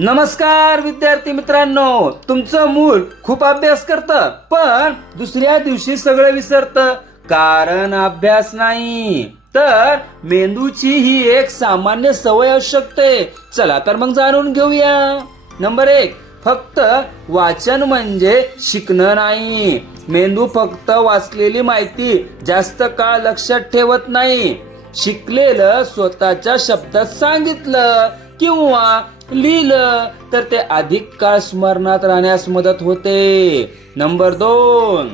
नमस्कार विद्यार्थी मित्रांनो, तुमचं मूल खूप अभ्यास करतं पण दुसऱ्या दिवशी सगळं विसरतं कारण अभ्यास नाही. तर मेंदूची ही एक सामान्य सवय असू शकते. चला तर मग जाणून घेऊया. नंबर 1, फक्त वाचन म्हणजे शिकणं नाही. मेंदू फक्त वाचलेली माहिती जास्त काळ लक्षात ठेवत नाही. शिकलेलं स्वतःच्या शब्दात सांगितलं किंवा लिहिलं तर ते अधिक काळ स्मरणात राहण्यास मदत होते. नंबर 2,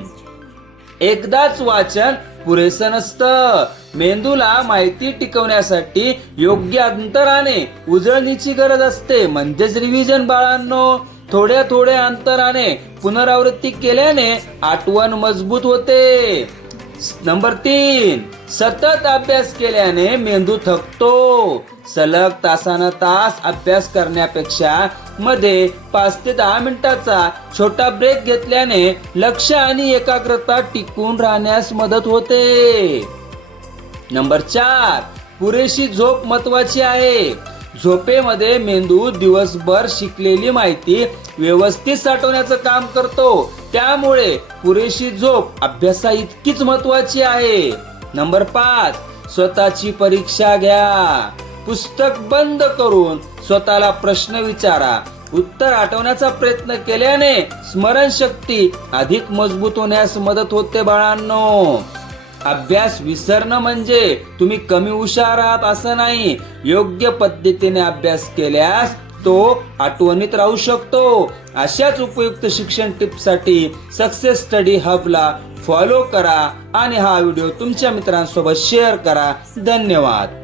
एकदाच वाचन पुरेसं नसतं. मेंदूला माहिती टिकवण्यासाठी योग्य अंतराने उजळणीची गरज असते, म्हणजेच रिव्हिजन. बाळांनो, थोड्या थोड्या अंतराने पुनरावृत्ती केल्याने आठवण मजबूत होते. नंबर 3, सतत अभ्यास केल्याने मेंदू थकतो. सलग तासानं तास अभ्यास करण्यापेक्षा मध्ये 5 ते 10 मिनिटाचा छोटा ब्रेक घेतल्याने लक्ष आणि एकाग्रता टिकून राहण्यास मदत होते. नंबर 4, पुरेशी झोप महत्वाची आहे. झोपेमध्ये मेंदू दिवसभर शिकलेली माहिती व्यवस्थित साठवण्याचं काम करतो. त्यामुळे पुरेशी झोप अभ्यासा इतकीच महत्वाची आहे. नंबर 5, स्वतःची परीक्षा घ्या. पुस्तक बंद करून स्वतःला प्रश्न विचारा. उत्तर आठवण्याचा प्रयत्न केल्याने स्मरणशक्ती अधिक मजबूत होण्यास मदत होते. बाळांनो, अभ्यास विसरणं म्हणजे तुम्ही कमी हुशार आहात असं नाही. योग्य पद्धतीने अभ्यास केल्यास तो आठवणीत राहू शकतो. अशाच उपयुक्त शिक्षण टिप्ससाठी सक्सेस स्टडी हबला फॉलो करा आणि हा व्हिडिओ तुमच्या मित्रांसोबत शेअर करा. धन्यवाद.